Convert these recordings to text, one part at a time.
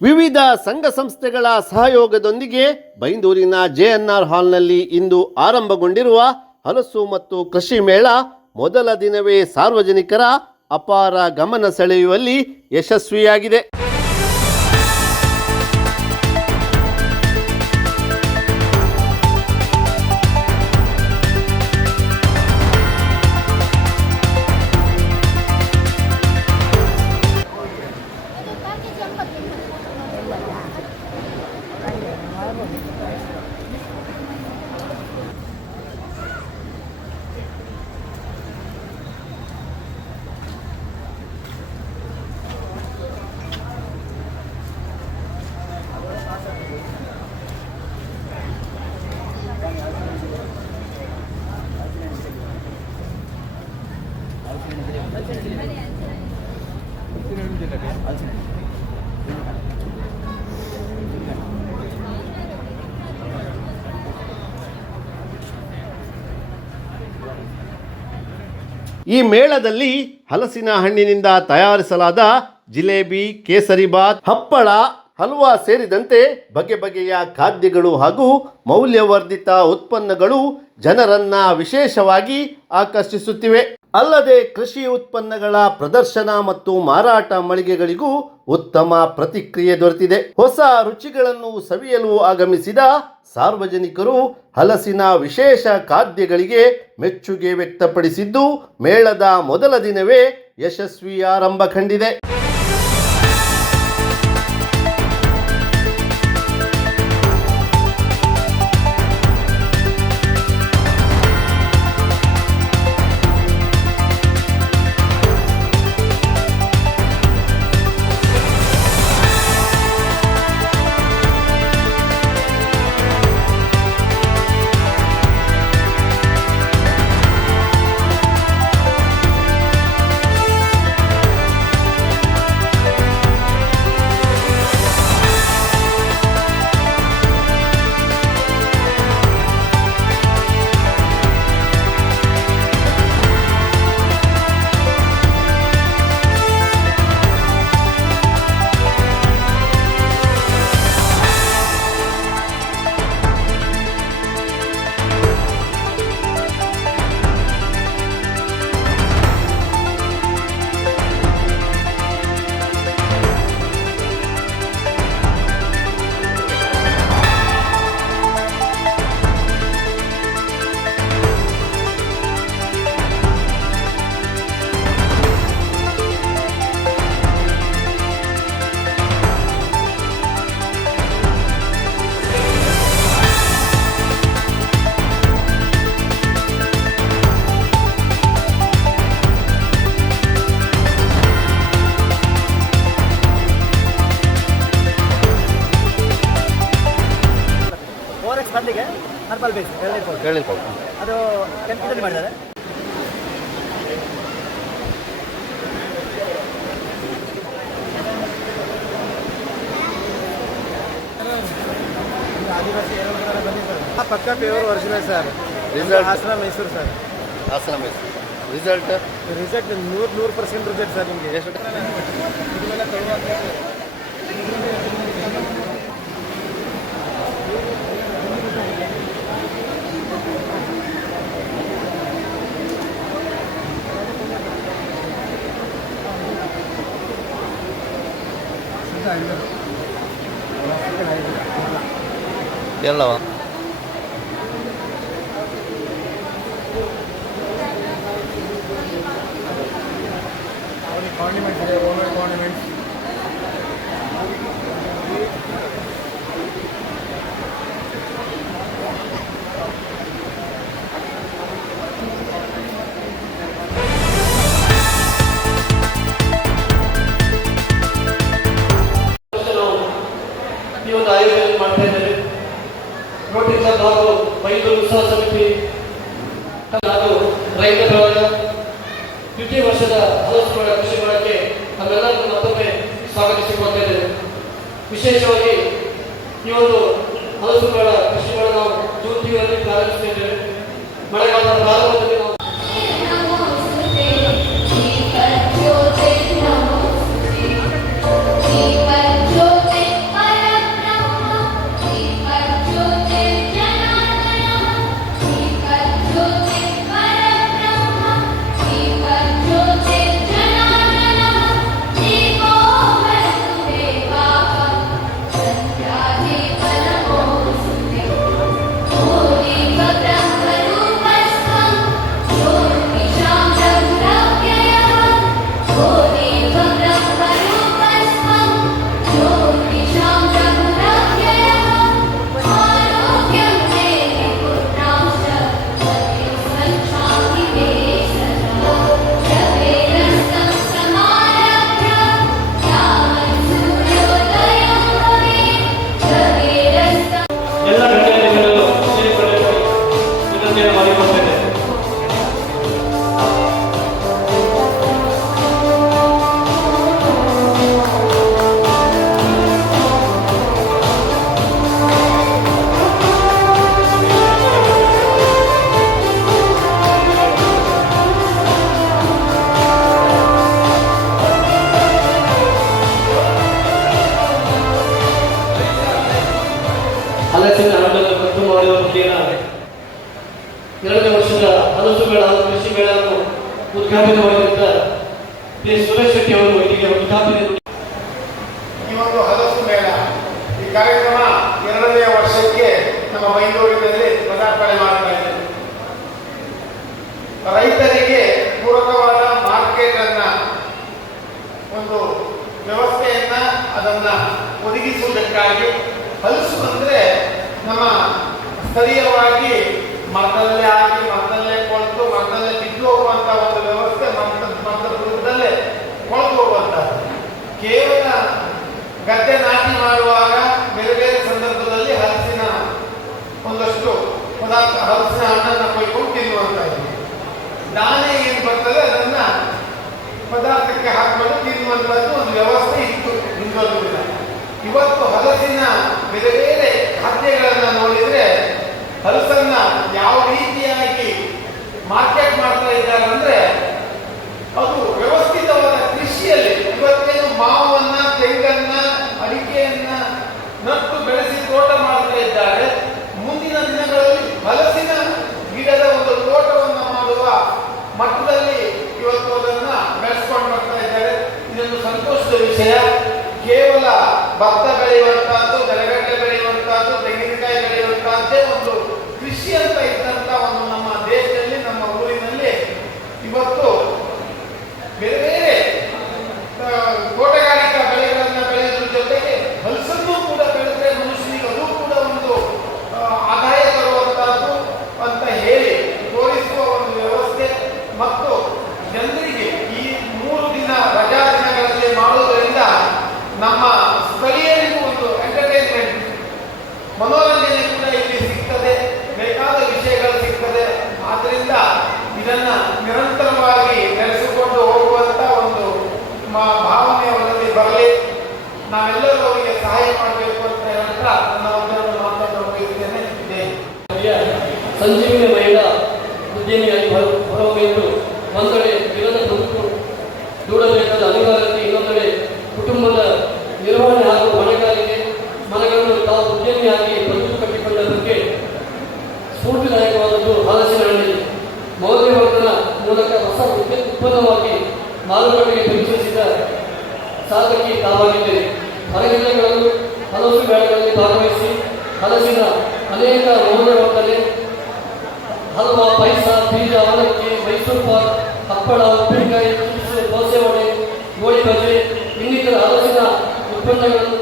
ವಿವಿಧ ಸಂಘ ಸಂಸ್ಥೆಗಳ ಸಹಯೋಗದೊಂದಿಗೆ ಬೈಂದೂರಿನ ಜೆಎನ್ಆರ್ ಹಾಲ್ನಲ್ಲಿ ಇಂದು ಆರಂಭಗೊಂಡಿರುವ ಹಲಸು ಮತ್ತು ಕೃಷಿ ಮೇಳ ಮೊದಲ ದಿನವೇ ಸಾರ್ವಜನಿಕರ ಅಪಾರ ಗಮನ ಸೆಳೆಯುವಲ್ಲಿ ಯಶಸ್ವಿಯಾಗಿದೆ. ಈ ಮೇಳದಲ್ಲಿ ಹಲಸಿನ ಹಣ್ಣಿನಿಂದ ತಯಾರಿಸಲಾದ ಜಿಲೇಬಿ, ಕೇಸರಿಬಾತ್, ಹಪ್ಪಳ, ಹಲ್ವಾ ಸೇರಿದಂತೆ ಬಗೆ ಬಗೆಯ ಖಾದ್ಯಗಳು ಹಾಗೂ ಮೌಲ್ಯವರ್ಧಿತ ಉತ್ಪನ್ನಗಳು ಜನರನ್ನ ವಿಶೇಷವಾಗಿ ಆಕರ್ಷಿಸುತ್ತಿವೆ. ಅಲ್ಲದೆ ಕೃಷಿ ಉತ್ಪನ್ನಗಳ ಪ್ರದರ್ಶನ ಮತ್ತು ಮಾರಾಟ ಮಳಿಗೆಗಳಿಗೂ ಉತ್ತಮ ಪ್ರತಿಕ್ರಿಯೆ ದೊರೆತಿದೆ. ಹೊಸ ರುಚಿಗಳನ್ನು ಸವಿಯಲು ಆಗಮಿಸಿದ ಸಾರ್ವಜನಿಕರು ಹಲಸಿನ ವಿಶೇಷ ಖಾದ್ಯಗಳಿಗೆ ಮೆಚ್ಚುಗೆ ವ್ಯಕ್ತಪಡಿಸಿದ್ದು, ಮೇಳದ ಮೊದಲ ದಿನವೇ ಯಶಸ್ವಿ ಆರಂಭ ಕಂಡಿದೆ. ಬದಲಿಗೆ ಹರ್ಬಲ್ ಬೇಸ್ ಎಳ್ನೀರು ಅದು ಕೆಂಪಲ್ಲಿ ಮಾಡಿದ್ದಾರೆ. ಆದಿವಾಸಿ ಬಂದಿದ್ದಾರೆ ಪಕ್ಕ pure original sir. Result Hassan Mysuru sir. Hassan Mysuru. Result 100% result sir. ನಿಮಗೆ ಎಷ್ಟು ಎಲ್ಲವ ಕಾಂಡಿಮೆಂಟ್ಸ್ ಇದೆ, ಓವರ್ ಕಾಂಡಿಮೆಂಟ್ಸ್. ಈ ಒಂದು ಆಯೋಜನೆ ಮಾಡ್ತಾ ಇದ್ದಾರೆ. ರೋಟರಿ ಕ್ಲಬ್ ಹಾಗೂ ಬೈಂದೂರು ಉತ್ಸವ ಸಮಿತಿ ಹಾಗೂ ರೈತ ಬಳಗ ದ್ವಿತೀಯ ವರ್ಷದ ಹಲಸು ಮೇಳ ಕೃಷಿ ಮೇಳಕ್ಕೆ ನಮ್ಮೆಲ್ಲರಿಗೂ ಮತ್ತೊಮ್ಮೆ ಸ್ವಾಗತಿಸಿಕೊಳ್ತಾ ಇದ್ದೇವೆ. ವಿಶೇಷವಾಗಿ ಈ ಒಂದು ಹಲಸು ಮೇಳ ಕೃಷಿ ಮೇಳ ನಾವು ಜೂನ್ ತಿಂಗಳಲ್ಲಿ ಪ್ರಾರಂಭಿಸ್ತಾ ಇದ್ದೇವೆ. ಮಳೆಗಾಲದ ಪ್ರಾರಂಭದಲ್ಲಿ ನಾವು Keep ಹಲಸಿನ ಹಣ್ಣನ್ನು ಕಟ್ಟು ಮಾಡುವ ಮುಖೇನ 2ನೇ ವರ್ಷದ ಹಲಸುಗಳ ಕೃಷಿ ಮೇಳವನ್ನು ಉದ್ಘಾಟನೆ ಮಾಡಿದಂತ ಶ್ರೀ ಸುರೇಶ್ ಶೆಟ್ಟಿ ಅವರು ಇಲ್ಲಿಗೆ ಉದ್ಘಾಟನೆ. ಈ ಒಂದು ಹಲಸು ಮೇಳ ಈ ಕಾರ್ಯಕ್ರಮ 2ನೇ ವರ್ಷಕ್ಕೆ ನಮ್ಮ ಮೈಸೂರಿನಲ್ಲಿ ಪದಾರ್ಪಣೆ ಮಾಡ್ತಾ ಇದ್ದೇವೆ. ರೈತರಿಗೆ ಪೂರಕವಾದ ಮಾರ್ಕೆಟ್ ಅನ್ನ ಒಂದು ವ್ಯವಸ್ಥೆಯನ್ನ ಅದನ್ನ ಒದಗಿಸುವುದಕ್ಕಾಗಿ ಹಲಸು ಅಂದ್ರೆ ನಮ್ಮ ಸ್ಥಳೀಯವಾಗಿ ಮರದಲ್ಲೇ ಆಗಿ ಮರದಲ್ಲೇ ಕೊಳೆತು ಮರದಲ್ಲೇ ಬಿದ್ದು ಹೋಗುವಂತ ಒಂದು ವ್ಯವಸ್ಥೆ ಮರದ ಬುಡದಲ್ಲೇ ಕೊಳೆತು ಹೋಗುವಂತಹದ್ದು. ಕೇವಲ ಗದ್ದೆ ನಾಟಿ ಮಾಡುವಾಗ ಬೇರೆ ಬೇರೆ ಸಂದರ್ಭದಲ್ಲಿ ಹಲಸಿನ ಒಂದಷ್ಟು ಪದಾರ್ಥ ಹಲಸಿನ ಹಣ್ಣನ್ನು ಕೊಯ್ಕೊಂಡು ತಿನ್ನುವಂತಹದ್ದು. ದಾನೆ ಏನು ಬರ್ತದೆ ಅದನ್ನ ಪದಾರ್ಥಕ್ಕೆ ಹಾಕೊಂಡು ತಿನ್ನುವಂತಹದ್ದು ಒಂದು ವ್ಯವಸ್ಥೆ ಇತ್ತು ಹಿಂದೊಂದು ದಿನ. ಇವತ್ತು ಹಲಸಿನ ಬೇರೆ ಬೇರೆ ಖಾದ್ಯಗಳನ್ನ ನೋಡಿದ್ರೆ ಹಲಸನ್ನ ಯಾವ ರೀತಿಯಾಗಿ ಮಾರ್ಕೆಟ್ ಮಾಡ್ತಾ ಇದ್ದಾರೆ ಅಂದ್ರೆ ಅದು ವ್ಯವಸ್ಥಿತವಾದ ಕೃಷಿಯಲ್ಲಿ ಇವತ್ತೇನು ಮಾವನ್ನ ತೆಂಗನ್ನ ಅಡಿಕೆಯನ್ನ ನಟ್ಟು ಬೆಳೆಸಿ ತೋಟ ಮಾಡ್ತಾ ಇದ್ದಾರೆ. ಮುಂದಿನ ದಿನಗಳಲ್ಲಿ ಹಲಸಿನ ಗಿಡದ ಒಂದು ತೋಟವನ್ನು ಮಾಡುವ ಮಟ್ಟದಲ್ಲಿ ಇವತ್ತು ಅದನ್ನ ಬೆಳೆಸ್ಕೊಂಡು ಬರ್ತಾ ಇದ್ದಾರೆ. ಇದೊಂದು ಸಂತೋಷದ ವಿಷಯ. ಕೇವಲ ಭತ್ತ ಬೆಳೆಯುವಂತಹದ್ದು, ನೆಲಗಡಲೆ ಬೆಳೆಯುವಂತಹದ್ದು, ತೆಂಗಿನಕಾಯಿ ಬೆಳೆಯುವಂತಹದ್ದೇ ಒಂದು ಕೃಷಿ ಅಂತ ಇದ್ದಂತ ಒಂದು ನಮ್ಮ ದೇಶದಲ್ಲಿ ನಮ್ಮ ಊರಿನಲ್ಲಿ ಇವತ್ತು ಬೇರೆ ಬೇರೆ ತೋಟಗಾರಿಕಾ ಬೆಳೆಗಳನ್ನ ಬೆಳೆಯೋದ್ರ ಜೊತೆಗೆ ಹಲಸನ್ನು ಕೂಡ ಬೆಳೆದ್ರೆ ಮನುಷ್ಯನಿಗೆ ಅದು ಕೂಡ ಒಂದು ಆದಾಯ ತರುವಂತಹದ್ದು ಅಂತ ಹೇಳಿ ತೋರಿಸುವ ಒಂದು ವ್ಯವಸ್ಥೆ ಮತ್ತು ಜನರಿಗೆ ಈ 3 ದಿನ ರಜಾ ದಿನಗಳಲ್ಲಿ ಮಾಡುವುದರಿಂದ ನಮ್ಮ ಸ್ಥಳೀಯರಿಗೂ ಒಂದು ಎಂಟರ್ಟೈನ್ಮೆಂಟ್ ಮನೋರಂಜನೆ ಕೂಡ ಇಲ್ಲಿ ಸಿಗ್ತದೆ, ಬೇಕಾದ ವಿಷಯಗಳು ಸಿಗ್ತದೆ. ಆದ್ರಿಂದ ಇದನ್ನ ನಿರಂತರವಾಗಿ ನಡೆಸಿಕೊಂಡು ಹೋಗುವಂತ ಒಂದು ಭಾವನೆ ಅವರಲ್ಲಿ ಬರಲಿ. ನಾವೆಲ್ಲರೂ ಅವರಿಗೆ ಸಹಾಯ ಮಾಡಬೇಕು ಅಂತ ಹೇಳ್ತಾ ನನ್ನ ಒಂದನ್ನು ಮಾತಾಡೋಗಿದ್ದೇನೆ. ಸಂಜೀವಿನಿ ಮಹಿಳಾ ಉದ್ಯಮಿಯಾಗಿ ಹೊರಹೊಮ್ಮೆಂದು ಒಂದೆಡೆ ದಿನದ ಬದುಕು ದೂಡಬೇಕಾದ ಅನಿವಾರ್ಯತೆ, ಇನ್ನೊಂದೆಡೆ ಕುಟುಂಬದ ನಿರ್ವಹಣೆ ಹಾಗೂ ಹೊಣೆಗಾರಿಕೆ, ಮನೆಗಳನ್ನು ತಾವು ಉದ್ಯಮಿಯಾಗಿ ಬದುಕು ಕಟ್ಟಿಕೊಂಡ ಬಗ್ಗೆ ಸ್ಫೂರ್ತಿದಾಯಕವಾದದ್ದು ಹಲಸಿನ ಹಣ್ಣಿದೆ. ಮೌಲ್ಯವರ್ಧನ ಮೂಲಕ ಹೊಸ ಉತ್ಪನ್ನವಾಗಿ ಮಾರುಕಟ್ಟೆಗೆ ಪರಿಚಯಿಸಿದ ಸಾಧಕಿ ತಾವಾಗಿದ್ದೇವೆ. ಹೊರಗಿನಗಳಲ್ಲಿ ಹಲಸು ಮೇಳಗಳಲ್ಲಿ ಭಾಗವಹಿಸಿ ಹಲಸಿನ ಅನೇಕ ಮೌಲ್ಯವರ್ಧನೆ, ಹಲ್ವಾ, ಪಾಯಸ, ಬೀಜ, ಅವಲಕ್ಕಿ, ಮೈಸೂರು ಪಾಕ್, ಹಪ್ಪಳ, ಉಪ್ಪಿನಕಾಯಿ, ಚಿಪ್ಸ್, ದೋಸೆ ವಡೆ, ಗೋಳಿ ಬಜೆ ಇನ್ನಿತರ ಹಲಸಿನ ಉತ್ಪನ್ನಗಳನ್ನು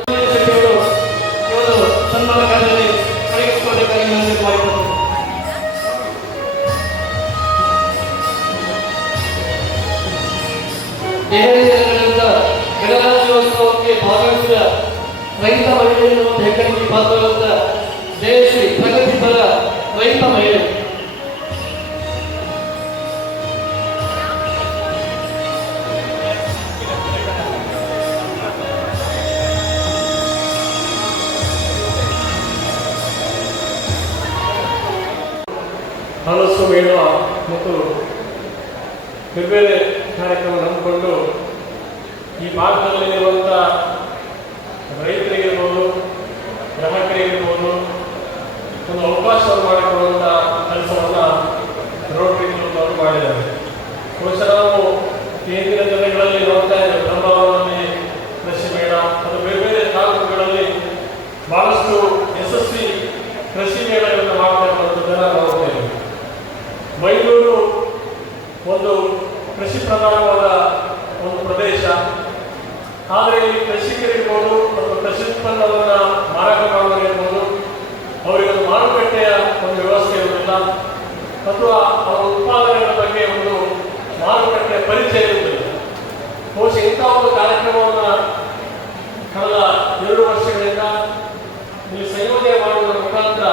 ಇವರು ಸನ್ಮಾನ ಕಾರ್ಯದಲ್ಲಿ ತೊಡಗಿಸಿಕೊಳ್ಳಬೇಕಾಗಿ ಮನವಿ ಮಾಡಿದರು. ದೆಹಲಿಯಿಂದ ಗಣರಾಜ್ಯೋತ್ಸವಕ್ಕೆ ಭಾಗವಹಿಸಿದ ರೈತ ಮಹಿಳೆಯನ್ನು ಹೆಗ್ಗಳಿಕೆ ಪಾತ್ರವಾದ ಜಯಶ್ರೀ ಪ್ರಗತಿಪರ ರೈತ ಮಹಿಳೆ. ಹಲಸು ಮೇಳ ಮತ್ತು ಬೇರೆ ಬೇರೆ ಕಾರ್ಯಕ್ರಮ ನಂಬಿಕೊಂಡು ಈ ಭಾಗದಲ್ಲಿರುವಂಥ ರೈತರಿಗಿರ್ಬೋದು, ಗ್ರಾಹಕರಿಗಿರ್ಬೋದು ಒಂದು ಅವಕಾಶವನ್ನು ಮಾಡಿಕೊಳ್ಳುವಂಥ ಕೆಲಸವನ್ನು ರೋಟರಿ ಕ್ಲಬ್ ಅವರು ಮಾಡಿದ್ದಾರೆ. ಬಹುಶಃ ನಾವು ಹಿಂದಿನ ದಿನಗಳಲ್ಲಿ ನೋಡ್ತಾ ಇದ್ದೇವೆ, ಬ್ರಹ್ಮಾವರದಲ್ಲಿ ಕೃಷಿ ಮೇಳ ಅದು ಬೇರೆ ಬೇರೆ ತಾಲೂಕುಗಳಲ್ಲಿ ಬಹಳಷ್ಟು ಯಶಸ್ವಿ ಕೃಷಿ ಮೇಳಗಳನ್ನು ಮಾಡ್ತಾ ಇರುವಂಥದ್ದನ್ನು ನೋಡ್ತಾ ಇದ್ದೇವೆ. ಮೈಸೂರು ಒಂದು ಕೃಷಿ ಪ್ರಧಾನವಾದ ಒಂದು ಪ್ರದೇಶ. ಆದರೆ ಇಲ್ಲಿ ಕೃಷಿಕರಿರ್ಬೋದು ಮತ್ತು ಕೃಷಿ ಉತ್ಪನ್ನವನ್ನು ಮಾರಾಟ ಮಾಡೋರಿರ್ಬೋದು, ಅವರಿಗೊಂದು ಮಾರುಕಟ್ಟೆಯ ಒಂದು ವ್ಯವಸ್ಥೆ ಇರುವುದಿಲ್ಲ ಅಥವಾ ಅವರ ಉತ್ಪಾದನೆಗಳ ಬಗ್ಗೆ ಒಂದು ಮಾರುಕಟ್ಟೆಯ ಪರಿಚಯ ಇರುವುದಿಲ್ಲ. ಬಹುಶಃ ಇಂಥ ಒಂದು ಕಾರ್ಯಕ್ರಮವನ್ನು ಕಳೆದ 2 ವರ್ಷಗಳಿಂದ ಇಲ್ಲಿ ಸಂಯೋಜನೆ ಮಾಡುವುದರ ಮುಖಾಂತರ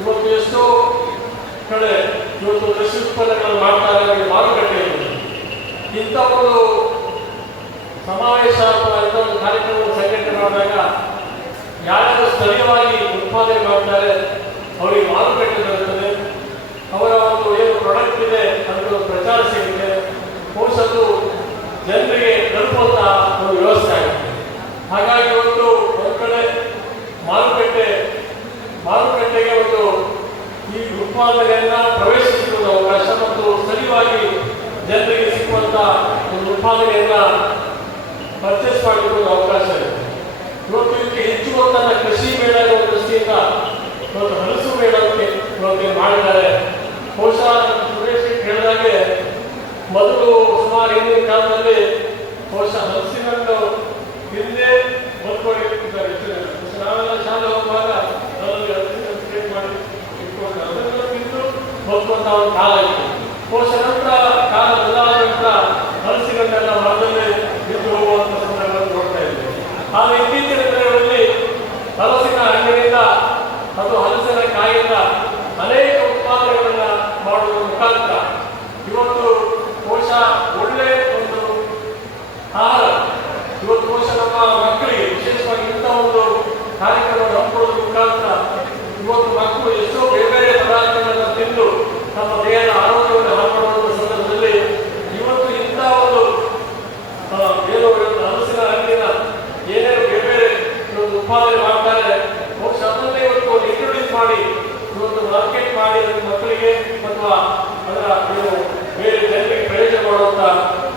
ಇವತ್ತು ಎಷ್ಟೋ ಕಡೆ ಇವತ್ತು ಕೃಷಿ ಉತ್ಪನ್ನಗಳನ್ನು ಮಾಡ್ತಾರೆ, ಅವರಿಗೆ ಮಾರುಕಟ್ಟೆ ಇರುವುದಿಲ್ಲ. ಇಂಥ ಒಂದು ಸಮಾವೇಶ ಅಥವಾ ಇಂಥ ಒಂದು ಕಾರ್ಯಕ್ರಮವನ್ನು ಸಂಘಟನೆ ಮಾಡಿದಾಗ ಯಾರ್ಯಾರು ಸ್ಥಳೀಯವಾಗಿ ಉತ್ಪಾದನೆ ಮಾಡ್ತಾರೆ ಅವರಿಗೆ ಮಾರುಕಟ್ಟೆ ಬರುತ್ತದೆ, ಅವರ ಒಂದು ಏನು ಪ್ರಾಡಕ್ಟ್ ಇದೆ ಅದಕ್ಕೆ ಪ್ರಚಾರ ಸಿಗುತ್ತೆ, ಬಹುಶಃ ಜನರಿಗೆ ತಲುಪುವಂತಹ ಒಂದು ವ್ಯವಸ್ಥೆ ಆಗುತ್ತೆ. ಹಾಗಾಗಿ ಇವತ್ತು ಒಂದು ಕಡೆ ಮಾರುಕಟ್ಟೆ ಮಾರುಕಟ್ಟೆಗೆ ಒಂದು ಈ ಉತ್ಪಾದನೆಯನ್ನ ಪ್ರವೇಶಿಸುವ ಅವಕಾಶ ಮತ್ತು ಸ್ಥಳೀಯವಾಗಿ ಜನರಿಗೆ ಸಿಕ್ಕುವಂತ ಒಂದು ಉತ್ಪಾದನೆಯನ್ನ ಪರ್ಚೇಸ್ ಮಾಡಿಕೊಳ್ಳುವ ಅವಕಾಶ ಇದೆ. ಇವತ್ತು ಇದಕ್ಕೆ ಹೆಚ್ಚುವಂತಹ ಕೃಷಿ ಮೇಳ ಎನ್ನುವ ದೃಷ್ಟಿಯಿಂದ ಇವತ್ತು ಹಲಸು ಮೇಳಕ್ಕೆ ಇವತ್ತು ಮಾಡಿದ್ದಾರೆ. ಬಹುಶಃ ಸುರೇಶ್ ಹೇಳಿದಾಗೆ ಮೊದಲು ಸುಮಾರು ಹಿಂದಿನ ಕಾಲದಲ್ಲಿ ಬಹುಶಃ ಹಲಸಿನನ್ನು ಹಿಂದೆ ಬದುಕೊಂಡಿರ್ತಿದ್ದಾರೆ. ನಾವೆಲ್ಲ ಶಾಲೆ ಹೋಗುವಾಗ ಮಾಡಿ ಇಟ್ಕೊಂಡು ಅದನ್ನು ತಿಂದು ಬದುಕುವಂತ ಒಂದು ಕಾಲ ಇತ್ತು. ಬಹುಶಃ ನಂತರ ಕಾಲ ಬದಲಾದ ನಂತರ ಹಲಸಿನನ್ನೆಲ್ಲ ಮರದಲ್ಲಿ ಬಿದ್ದು ಹೋಗುವಂತ ಸಂದರ್ಭಗಳನ್ನು ನೋಡ್ತಾ ಇದ್ದೇವೆ. ಆದರೆ ಇತ್ತೀಚಿನ ದಿನಗಳಲ್ಲಿ ಹಲಸಿನ ಹಣ್ಣಿನಿಂದ ಅದು ಹಲಸಿನ ಕಾಯಿಯಿಂದ ಅನೇಕ ಉತ್ಪಾದನೆಗಳನ್ನ ಮಾಡುವ ಮುಖಾಂತರ ಇವತ್ತು ಬಹುಶಃ ಒಳ್ಳೆ ಒಂದು ಆಹಾರ ಇವತ್ತು ಬಹುಶಃ ನಮ್ಮ ಮಕ್ಕಳಿಗೆ ವಿಶೇಷವಾಗಿ ಇಂಥ ಒಂದು ಕಾರ್ಯಕ್ರಮವನ್ನು ಹಮ್ಮಿಕೊಳ್ಳುವ ಮುಖಾಂತರ ಇವತ್ತು ಮಕ್ಕಳು ಎಷ್ಟೋ ಬೇರೆ ಬೇರೆ ಪದಾರ್ಥಗಳನ್ನು ತಿಂದು ನಮ್ಮ ದೇಹದ ಆರೋಗ್ಯವನ್ನು ಹಾಳು ಮಾಡುವಂಥ ಸಂದರ್ಭದಲ್ಲಿ ಇವತ್ತು ಇಂಥ ಒಂದು ಏನು ಹಲಸಿನ ಹಣ್ಣಿನ ಏನೇನು ಬೇರೆ ಬೇರೆ ಇವತ್ತು ಉತ್ಪಾದನೆ ಮಾಡ್ತಾರೆ ಬಹುಶಃ ಅದನ್ನೇ ಇವತ್ತು ಒಂದು ಇಂಟ್ರೊಡ್ಯೂಸ್ ಮಾಡಿ ಇವತ್ತು ಮಾರ್ಕೆಟ್ ಮಾಡಿ ಅದರ ಮಕ್ಕಳಿಗೆ ಅಥವಾ ಅದರ ಏನು ಬೇರೆ ಜನರಿಗೆ ಪ್ರಯೋಜನ ಮಾಡುವಂತ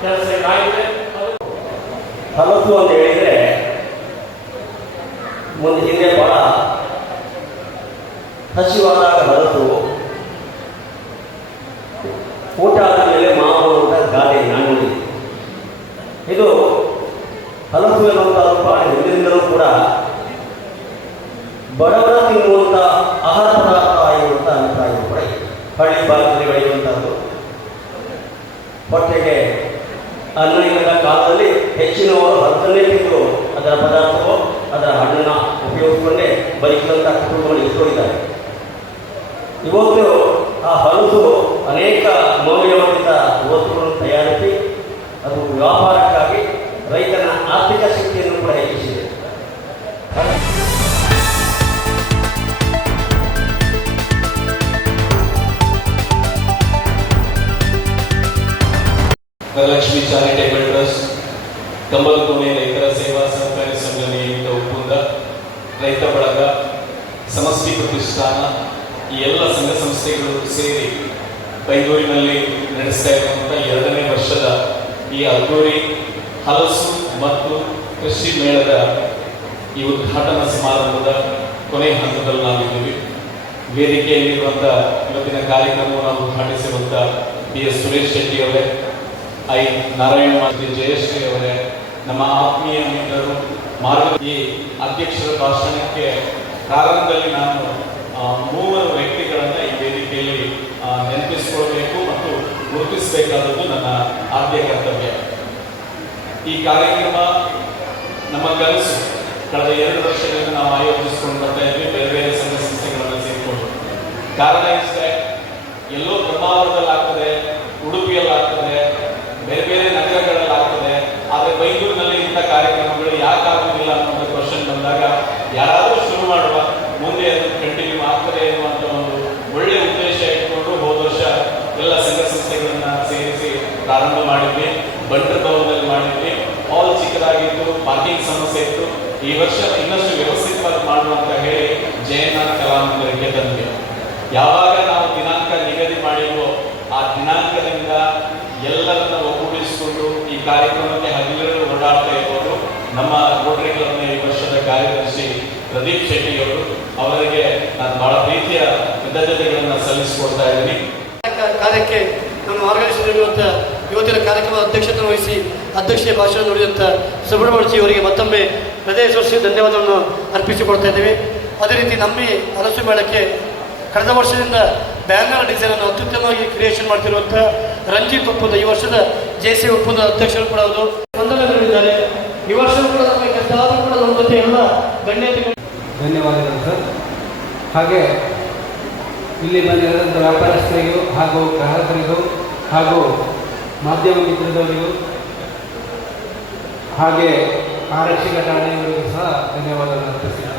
ಕೆಲಸ ಆಗಿದೆ. ಹಲಸು ಅಂತ ಹೇಳಿದರೆ ಮುಂದೆ ಹಿಂದೆ ಬಹಳ ಹಸಿವಾದಾಗ ಹಲಸು, ಊಟ ಆದ ಮೇಲೆ ಮಾವು ಅಂತ ಗಾದೆ ನಾನು ನೋಡಿದೆ. ಇದು ಹಲಸು ಎನ್ನುವಂಥದ್ದು ಬಹಳ ಹಿಂದಿನಿಂದಲೂ ಕೂಡ ಬಡವರ ತಿನ್ನುವಂಥ ಆಹಾರ ಪದಾರ್ಥ ಆಗಿರುವಂಥ ಅಭಿಪ್ರಾಯ ಕೂಡ ಇದೆ. ಹಳ್ಳಿ ಭಾಗದಲ್ಲಿ ಬೆಳೆಯುವಂಥದ್ದು ಹೊಟ್ಟೆಗೆ ಅನ್ನ ಇಲ್ಲದ ಕಾಲದಲ್ಲಿ ಹೆಚ್ಚಿನವರು ಹಲಸನ್ನೇ ತಿಂದು ಅದರ ಪದಾರ್ಥವೋ ಅದರ ಹಣ್ಣನ್ನು ಉಪಯೋಗಿಸಿಕೊಂಡೇ ಬದುಕಿದಂಥ ಕುಟುಂಬಗಳು ಎಷ್ಟೋ ಇದ್ದಾರೆ. ಇವತ್ತು ಆ ಹಲಸು ಅನೇಕ ಮೌಲ್ಯವರ್ಧಿತ ವಸ್ತುಗಳನ್ನು ತಯಾರಿಸಿ ಅದು ವ್ಯಾಪಾರಕ್ಕಾಗಿ ರೈತನ ಆರ್ಥಿಕ ಶಕ್ತಿಯನ್ನು ಕೂಡ ಹೆಚ್ಚಿಸಿದೆ. ವರಲಕ್ಷ್ಮಿ ಚಾರಿಟೇಬಲ್ ಟ್ರಸ್ಟ್, ಕಂಬಲಕೋಣೆ ರೈತರ ಸೇವಾ ಸಹಕಾರಿ ಸಂಘ ನಿಯಮಿತ ಒಪ್ಪಂದ, ರೈತ ಬಳಗ, ಸಮಷ್ಟಿ ಪ್ರತಿಷ್ಠಾನ ಈ ಎಲ್ಲ ಸಂಘ ಸಂಸ್ಥೆಗಳು ಸೇರಿ ಬೈಂದೂರಿನಲ್ಲಿ ನಡೆಸ್ತಾ ಇರುವಂಥ 2ನೇ ವರ್ಷದ ಈ ಅದ್ದೂರಿ ಹಲಸು ಮತ್ತು ಕೃಷಿ ಮೇಳದ ಈ ಉದ್ಘಾಟನಾ ಸಮಾರಂಭದ ಕೊನೆಯ ಹಂತದಲ್ಲಿ ನಾವಿದ್ದೀವಿ. ವೇದಿಕೆಯಲ್ಲಿರುವಂಥ ಇವತ್ತಿನ ಕಾರ್ಯಕ್ರಮವನ್ನು ನಾವು ಉದ್ಘಾಟಿಸಿರುವಂಥ PS ಸುರೇಶ್ ಶೆಟ್ಟಿ ಅವರೇ, ನಾರಾಯಣ ಮಾತಿ ಜಯಶ್ರೀ ಅವರೇ, ನಮ್ಮ ಆತ್ಮೀಯ ಮಿತ್ರರು ಈ ಅಧ್ಯಕ್ಷರ ಭಾಷಣಕ್ಕೆ ಪ್ರಾರಂಭದಲ್ಲಿ ನಾನು 3 ವ್ಯಕ್ತಿಗಳನ್ನು ಈ ವೇದಿಕೆಯಲ್ಲಿ ನೆನಪಿಸಿಕೊಳ್ಬೇಕು ಮತ್ತು ಗುರುತಿಸಬೇಕಾದದ್ದು ನನ್ನ ಆದ್ಯ ಕರ್ತವ್ಯ. ಈ ಕಾರ್ಯಕ್ರಮ ನಮ್ಮ ಕನಸು. ಕಳೆದ 2 ವರ್ಷಗಳಿಂದ ನಾವು ಆಯೋಜಿಸಿಕೊಂಡು ಬರ್ತಾ ಇದ್ವಿ, ಬೇರೆ ಬೇರೆ ಸಂಘ ಸಂಸ್ಥೆಗಳನ್ನು ಸೇರಿಕೊಂಡು. ಕಾರಣ ಇಷ್ಟೇ, ಎಲ್ಲೋ ಬ್ರಹ್ಮಾವರದಲ್ಲಿ ಆಗ್ತದೆ, ಉಡುಪಿಯಲ್ಲಿ ಆಗ್ತದೆ, ಬೇರೆ ಬೇರೆ ನಗರಗಳಲ್ಲಿ ಆಗ್ತದೆ, ಆದರೆ ಬೈಂದೂರಿನಲ್ಲಿ ಇಂಥ ಕಾರ್ಯಕ್ರಮಗಳು ಯಾಕೆ ಆಗುವುದಿಲ್ಲ ಅನ್ನೋ ಕ್ವಶನ್ ಬಂದಾಗ ಯಾರಾದರೂ ಶುರು ಮಾಡುವ, ಮುಂದೆ ಅದು ಕಂಟಿನ್ಯೂ ಆಗ್ತದೆ ಎನ್ನುವಂಥ ಒಂದು ಒಳ್ಳೆಯ ಉದ್ದೇಶ ಇಟ್ಕೊಂಡು ಹೋದ ವರ್ಷ ಎಲ್ಲ ಸಂಘ ಸಂಸ್ಥೆಗಳನ್ನ ಸೇರಿಸಿ ಪ್ರಾರಂಭ ಮಾಡಿದ್ವಿ. ಬಂಟರ್ ಭವನದಲ್ಲಿ ಮಾಡಿದ್ವಿ. ಹಾಲ್ ಚಿಕ್ಕದಾಗಿತ್ತು, ಪಾರ್ಕಿಂಗ್ ಸಮಸ್ಯೆ ಇತ್ತು. ಈ ವರ್ಷ ಇನ್ನಷ್ಟು ವ್ಯವಸ್ಥಿತವಾಗಿ ಮಾಡುವಂತ ಹೇಳಿ ಜಯನಾಥ ಕಲಾಮಂದಿರಕ್ಕೆ ತಂದ್ವಿ. ಯಾವಾಗ ನಾವು ದಿನಾಂಕ ನಿಗದಿ ಮಾಡಿದ್ವೋ ಆ ದಿನಾಂಕದಿಂದ ಎಲ್ಲರನ್ನ ಒಗ್ಗೂಡಿಸಿಕೊಂಡು ಈ ಕಾರ್ಯಕ್ರಮಕ್ಕೆ ಹಗಲಿರುಳು ಓಡಾಡ್ತಾ ಇರೋರು ನಮ್ಮ ರೋಟರಿ ಕ್ಲಬ್ನ ಈ ವರ್ಷದ ಕಾರ್ಯದರ್ಶಿ ಪ್ರದೀಪ್ ಶೆಟ್ಟಿ ಅವರು. ಅವರಿಗೆ ನಾನು ಬಹಳ ಪ್ರೀತಿಯ ಕೃತಜ್ಞತೆಗಳನ್ನು ಸಲ್ಲಿಸಿಕೊಡ್ತಾ ಇದ್ದೀನಿ. ಕಾರ್ಯಕ್ಕೆ ನಮ್ಮ ಆರ್ಗನೈಸೇಷನ್ ಇವತ್ತಿನ ಕಾರ್ಯಕ್ರಮದ ಅಧ್ಯಕ್ಷತೆ ವಹಿಸಿ ಅಧ್ಯಕ್ಷೀಯ ಭಾಷಣ ನುಡಿದಂಥ ಸುಬ್ರಹ್ಮಣ್ಯ ಅವರಿಗೆ ಮತ್ತೊಮ್ಮೆ ಹೃದಯ ಸ್ಪರ್ಶಿ ಧನ್ಯವಾದವನ್ನು ಅರ್ಪಿಸಿಕೊಡ್ತಾ ಇದ್ದೇವೆ. ಅದೇ ರೀತಿ ನಮ್ಮ ಹಲಸು ಮೇಳಕ್ಕೆ ಕಳೆದ ವರ್ಷದಿಂದ ಬ್ಯಾನರ್ ಡಿಸೈನ್ ಅನ್ನು ಅತ್ಯುತ್ತಮವಾಗಿ ಕ್ರಿಯೇಷನ್ ಮಾಡ್ತಿರುವಂಥ ರಂಜಿತ್ ಒಪ್ಪಂದ ಈ ವರ್ಷದ JC ಒಪ್ಪಂದ ಅಧ್ಯಕ್ಷರು ಕೂಡ ಅವರು ಸ್ಪಂದನೆ ನೀಡಿದ್ದಾರೆ. ಈ ವರ್ಷ ಕೂಡ ನಮಗೆ ಕಷ್ಟ ಆದರೂ ಕೂಡ ನಮ್ಮ ಜೊತೆ ಎಲ್ಲ ಗಣ್ಯತೆ. ಧನ್ಯವಾದಗಳು ಸರ್. ಹಾಗೆ ಇಲ್ಲಿ ಬಂದಿರೋಂಥ ವ್ಯಾಪಾರಸ್ಥರಿಗೂ ಹಾಗೂ ಗ್ರಾಹಕರಿಗೂ ಹಾಗೂ ಮಾಧ್ಯಮ ಮಿತ್ರದವರಿಗೂ ಹಾಗೆ ಆರಕ್ಷಕ ಠಾಣೆಯವರಿಗೂ ಸಹ ಧನ್ಯವಾದಗಳನ್ನು ಅರ್ಪಿಸ್ತೀನಿ.